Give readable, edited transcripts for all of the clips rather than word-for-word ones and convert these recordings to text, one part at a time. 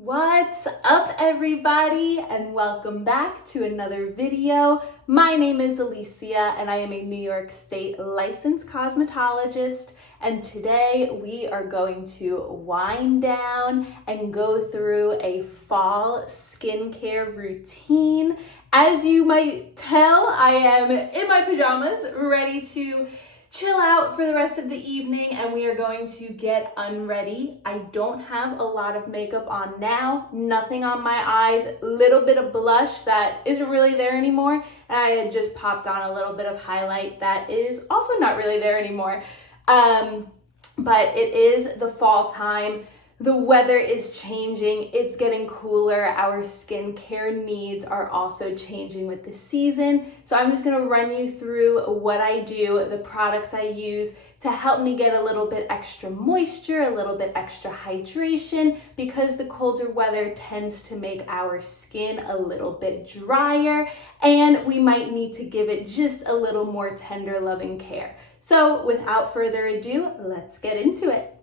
What's up, everybody, and welcome back to another video. My name is Alicia and I am a New York State licensed cosmetologist, and today we are going to wind down and go through a fall skincare routine. As you might tell, I am in my pajamas, ready to chill out for the rest of the evening, and we are going to get unready. I don't have a lot of makeup on now, nothing on my eyes, little bit of blush that isn't really there anymore, and I had just popped on a little bit of highlight that is also not really there anymore. But it is the fall time. The weather is changing, it's getting cooler, our skincare needs are also changing with the season. So I'm just gonna run you through what I do, the products I use to help me get a little bit extra moisture, a little bit extra hydration, because the colder weather tends to make our skin a little bit drier, and we might need to give it just a little more tender loving care. So without further ado, let's get into it.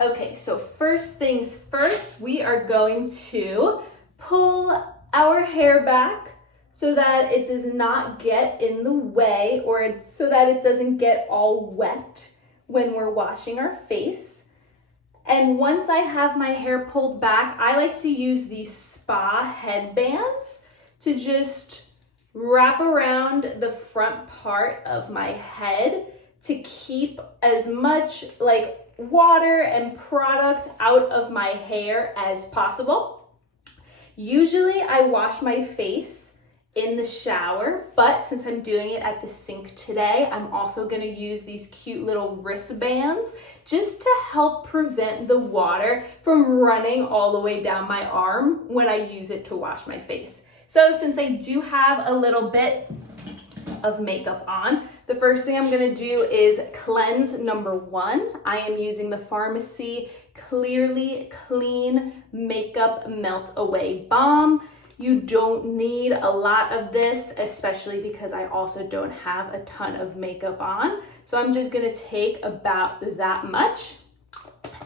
Okay, so first things first, we are going to pull our hair back so that it does not get in the way, or so that it doesn't get all wet when we're washing our face. And once I have my hair pulled back, I like to use these spa headbands to just wrap around the front part of my head to keep as much water and product out of my hair as possible. Usually I wash my face in the shower, but since I'm doing it at the sink today, I'm also gonna use these cute little wristbands just to help prevent the water from running all the way down my arm when I use it to wash my face. So since I do have a little bit of makeup on, the first thing I'm gonna do is cleanse number one. I am using the Pharmacy Clearly Clean Makeup Melt Away Balm. You don't need a lot of this, especially because I also don't have a ton of makeup on. So I'm just gonna take about that much,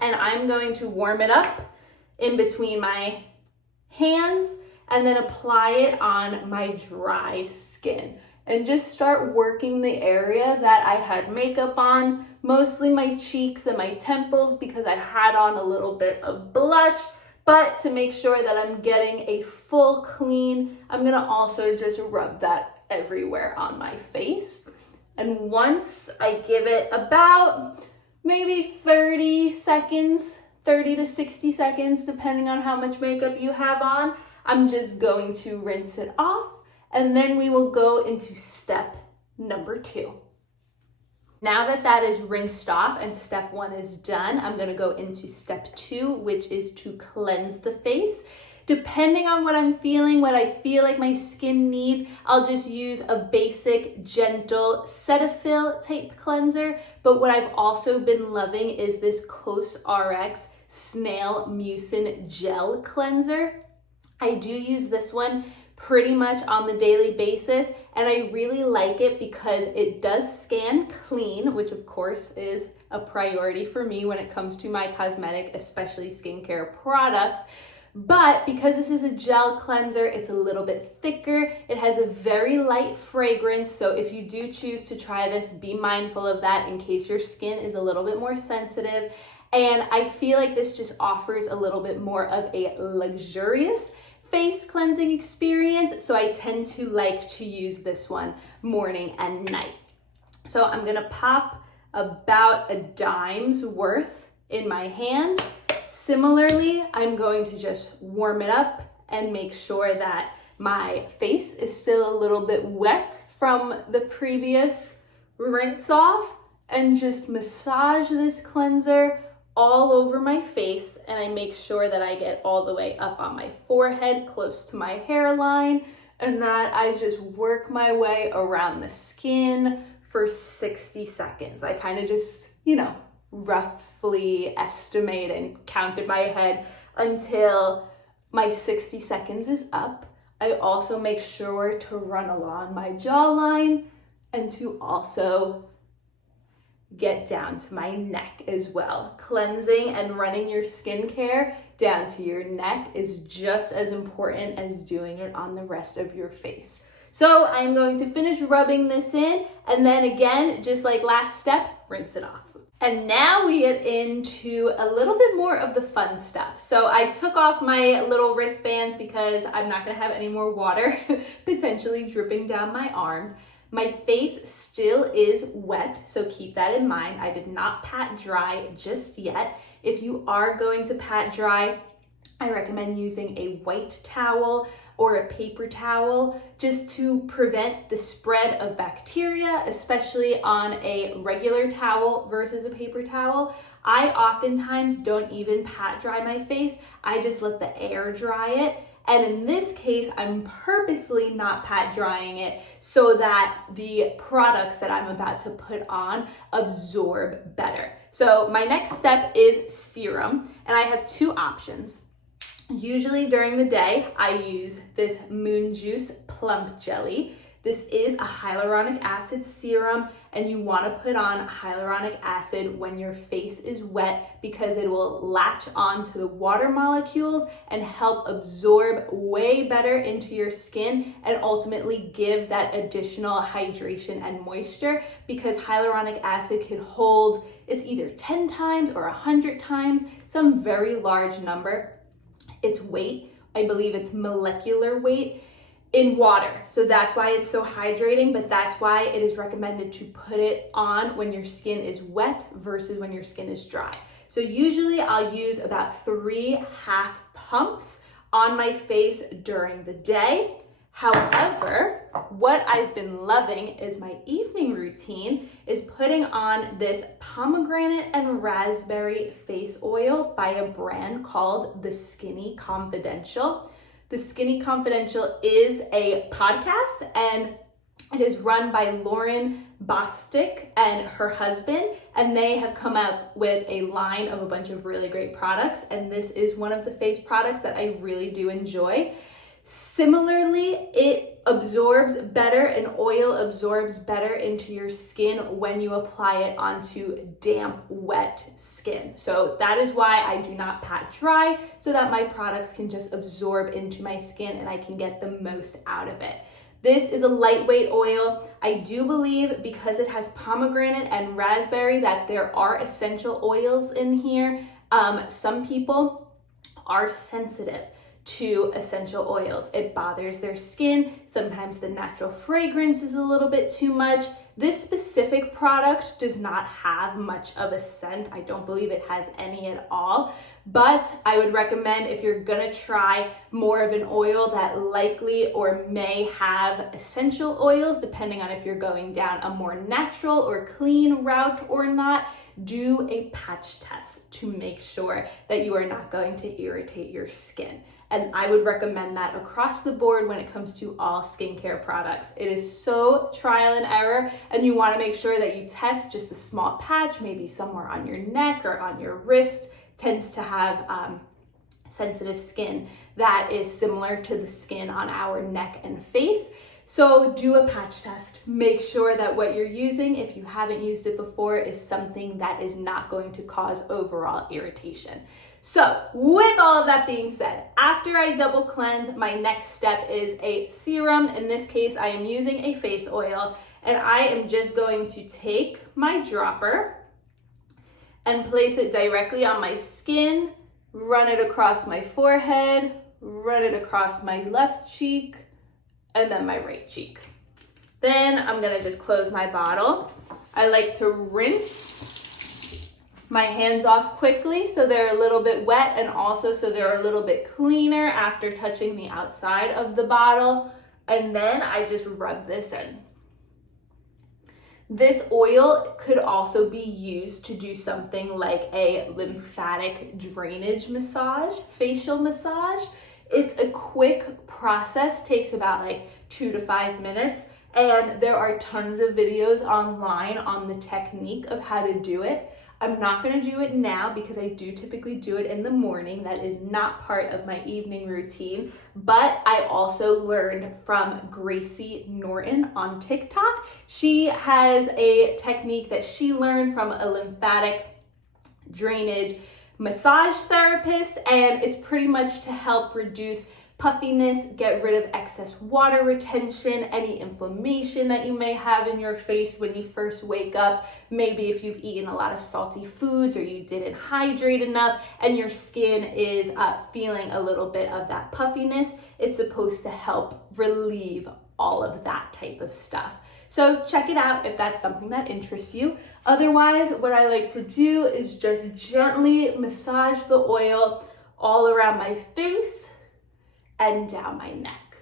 and I'm going to warm it up in between my hands and then apply it on my dry skin. And just start working the area that I had makeup on, mostly my cheeks and my temples because I had on a little bit of blush. But to make sure that I'm getting a full clean, I'm gonna also just rub that everywhere on my face. And once I give it about maybe 30 seconds, 30 to 60 seconds, depending on how much makeup you have on, I'm just going to rinse it off. And then we will go into step number two. Now that that is rinsed off and step one is done, I'm gonna go into step two, which is to cleanse the face. Depending on what I'm feeling, what I feel like my skin needs, I'll just use a basic, gentle Cetaphil type cleanser. But what I've also been loving is this COSRX Snail Mucin Gel Cleanser. I do use this one pretty much on the daily basis, and I really like it because it does scan clean, which of course is a priority for me when it comes to my cosmetic, especially skincare products. But because this is a gel cleanser, it's a little bit thicker. It has a very light fragrance, so if you do choose to try this, be mindful of that in case your skin is a little bit more sensitive. And I feel like this just offers a little bit more of a luxurious face cleansing experience, so I tend to like to use this one morning and night. So I'm gonna pop about a dime's worth in my hand. Similarly, I'm going to just warm it up and make sure that my face is still a little bit wet from the previous rinse off, and just massage this cleanser all over my face, and I make sure that I get all the way up on my forehead, close to my hairline, and that I just work my way around the skin for 60 seconds. I kind of just, roughly estimate and count in my head until my 60 seconds is up. I also make sure to run along my jawline and to also get down to my neck as well. Cleansing and running your skincare down to your neck is just as important as doing it on the rest of your face. So I'm going to finish rubbing this in, and then again, just like last step, rinse it off. And now we get into a little bit more of the fun stuff. So I took off my little wristbands because I'm not gonna have any more water potentially dripping down my arms. My face still is wet, so keep that in mind. I did not pat dry just yet. If you are going to pat dry, I recommend using a white towel or a paper towel just to prevent the spread of bacteria, especially on a regular towel versus a paper towel. I oftentimes don't even pat dry my face. I just let the air dry it. And in this case, I'm purposely not pat drying it so that the products that I'm about to put on absorb better. So my next step is serum, and I have two options. Usually during the day, I use this Moon Juice Plump Jelly. This is a hyaluronic acid serum, and you want to put on hyaluronic acid when your face is wet because it will latch on to the water molecules and help absorb way better into your skin and ultimately give that additional hydration and moisture, because hyaluronic acid can hold, it's either 10 times or 100 times, some very large number, its weight, I believe it's molecular weight, in water. So that's why it's so hydrating, but that's why it is recommended to put it on when your skin is wet versus when your skin is dry. So usually I'll use about 3 half pumps on my face during the day. However, what I've been loving is my evening routine is putting on this pomegranate and raspberry face oil by a brand called The Skinny Confidential. The Skinny Confidential is a podcast, and it is run by Lauren Bostic and her husband, and they have come up with a line of a bunch of really great products, and this is one of the face products that I really do enjoy. Similarly, it absorbs better, and oil absorbs better into your skin when you apply it onto damp, wet skin. So that is why I do not pat dry, so that my products can just absorb into my skin and I can get the most out of it. This is a lightweight oil. I do believe because it has pomegranate and raspberry that there are essential oils in here. Some people are sensitive to essential oils. It bothers their skin. Sometimes the natural fragrance is a little bit too much. This specific product does not have much of a scent. I don't believe it has any at all, but I would recommend if you're gonna try more of an oil that likely or may have essential oils, depending on if you're going down a more natural or clean route or not, do a patch test to make sure that you are not going to irritate your skin. And I would recommend that across the board when it comes to all skincare products. It is so trial and error, and you want to make sure that you test just a small patch, maybe somewhere on your neck or on your wrist. Tends to have sensitive skin that is similar to the skin on our neck and face. So do a patch test. Make sure that what you're using, if you haven't used it before, is something that is not going to cause overall irritation. So with all of that being said, after I double cleanse, my next step is a serum. In this case, I am using a face oil, and I am just going to take my dropper and place it directly on my skin, run it across my forehead, run it across my left cheek, and then my right cheek. Then I'm gonna just close my bottle. I like to rinse my hands off quickly so they're a little bit wet, and also so they're a little bit cleaner after touching the outside of the bottle. And then I just rub this in. This oil could also be used to do something like a lymphatic drainage massage, facial massage. It's a quick process, takes about like 2 to 5 minutes, and there are tons of videos online on the technique of how to do it. I'm not gonna do it now because I do typically do it in the morning. That is not part of my evening routine, but I also learned from Gracie Norton on TikTok. She has a technique that she learned from a lymphatic drainage massage therapist, and it's pretty much to help reduce puffiness, get rid of excess water retention, any inflammation that you may have in your face when you first wake up. Maybe if you've eaten a lot of salty foods or you didn't hydrate enough and your skin is feeling a little bit of that puffiness, it's supposed to help relieve all of that type of stuff. So check it out if that's something that interests you. Otherwise, what I like to do is just gently massage the oil all around my face and down my neck.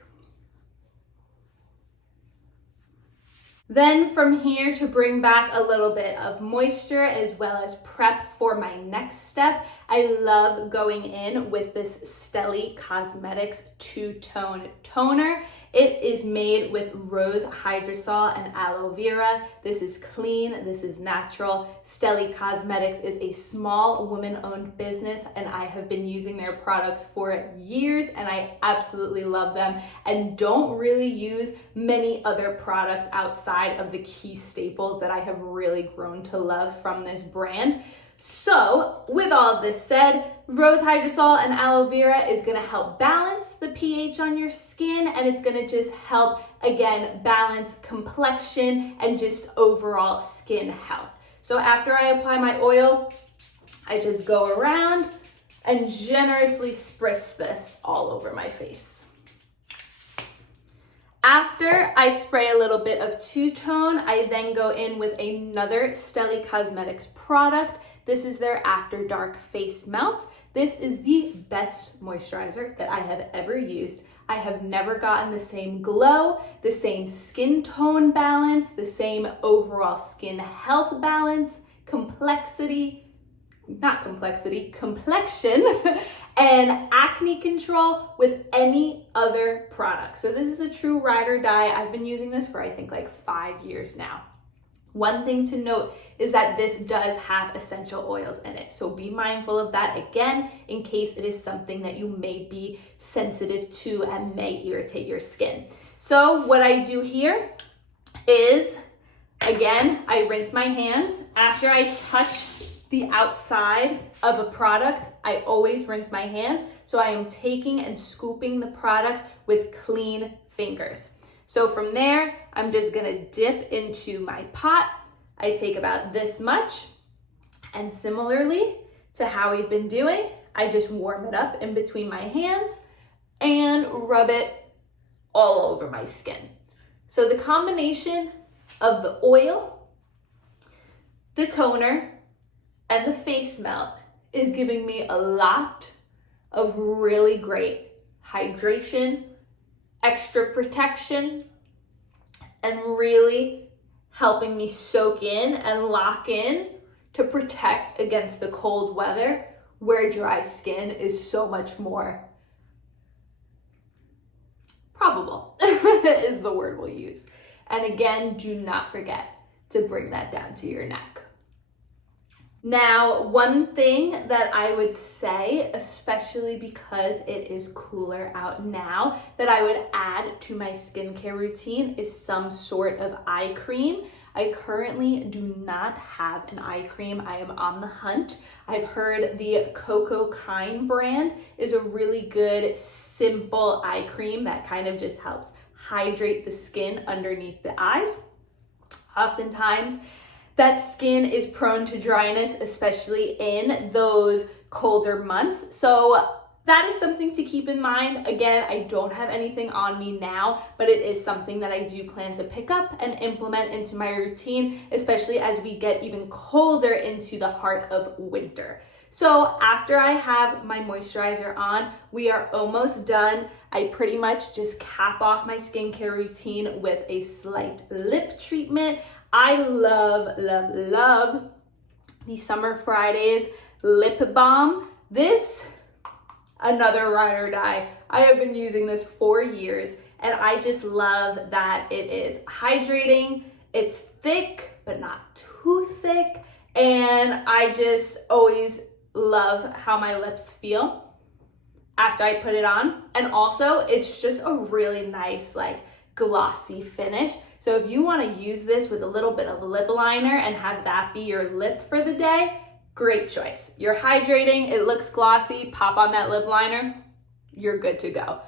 Then from here, to bring back a little bit of moisture as well as prep for my next step, I love going in with this Steli Cosmetics two-tone toner. It is made with rose hydrosol and aloe vera. This is clean, this is natural. Steli Cosmetics is a small woman-owned business, and I have been using their products for years, and I absolutely love them and don't really use many other products outside of the key staples that I have really grown to love from this brand. So with all of this said, rose hydrosol and aloe vera is going to help balance the pH on your skin, and it's going to just help, again, balance complexion and just overall skin health. So after I apply my oil, I just go around and generously spritz this all over my face. After I spray a little bit of two-tone, I then go in with another Steli Cosmetics product. This is their After Dark Face Melt. This is the best moisturizer that I have ever used. I have never gotten the same glow, the same skin tone balance, the same overall skin health balance, complexion, and acne control with any other product. So this is a true ride or die. I've been using this for I think like 5 years now. One thing to note is that this does have essential oils in it. So be mindful of that again, in case it is something that you may be sensitive to and may irritate your skin. So what I do here is, again, I rinse my hands. After I touch the outside of a product, I always rinse my hands. So I am taking and scooping the product with clean fingers. So from there, I'm just gonna dip into my pot. I take about this much, and similarly to how we've been doing, I just warm it up in between my hands and rub it all over my skin. So the combination of the oil, the toner, and the face melt is giving me a lot of really great hydration, extra protection, and really helping me soak in and lock in to protect against the cold weather, where dry skin is so much more probable, is the word we'll use. And again, do not forget to bring that down to your neck. Now, one thing that I would say, especially because it is cooler out now, that I would add to my skincare routine is some sort of eye cream. I currently do not have an eye cream. I am on the hunt. I've heard the Coco Kind brand is a really good, simple eye cream that kind of just helps hydrate the skin underneath the eyes. Oftentimes, that skin is prone to dryness, especially in those colder months. So that is something to keep in mind. Again, I don't have anything on me now, but it is something that I do plan to pick up and implement into my routine, especially as we get even colder into the heart of winter. So after I have my moisturizer on, we are almost done. I pretty much just cap off my skincare routine with a slight lip treatment. I love, love, love the Summer Fridays lip balm. This, another ride or die. I have been using this for years, and I just love that it is hydrating. It's thick, but not too thick. and I just always love how my lips feel after I put it on. And also it's just a really nice like glossy finish. So if you want to use this with a little bit of lip liner and have that be your lip for the day, great choice. You're hydrating, it looks glossy, pop on that lip liner, you're good to go.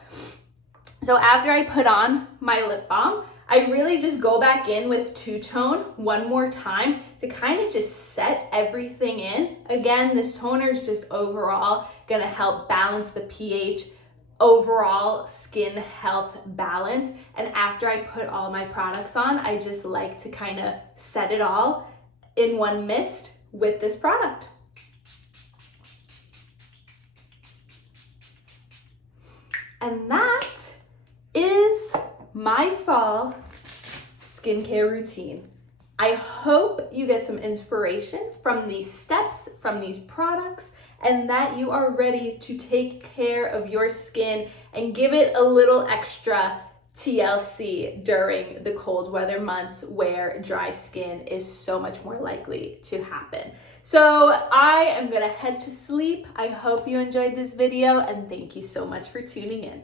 So after I put on my lip balm, I really just go back in with two-tone one more time to kind of just set everything in. Again, this toner is just overall gonna help balance the pH, overall skin health balance. And after I put all my products on, I just like to kind of set it all in one mist with this product. And that is my fall skincare routine. I hope you get some inspiration from these steps, from these products, and that you are ready to take care of your skin and give it a little extra TLC during the cold weather months where dry skin is so much more likely to happen. So I am gonna head to sleep. I hope you enjoyed this video and thank you so much for tuning in.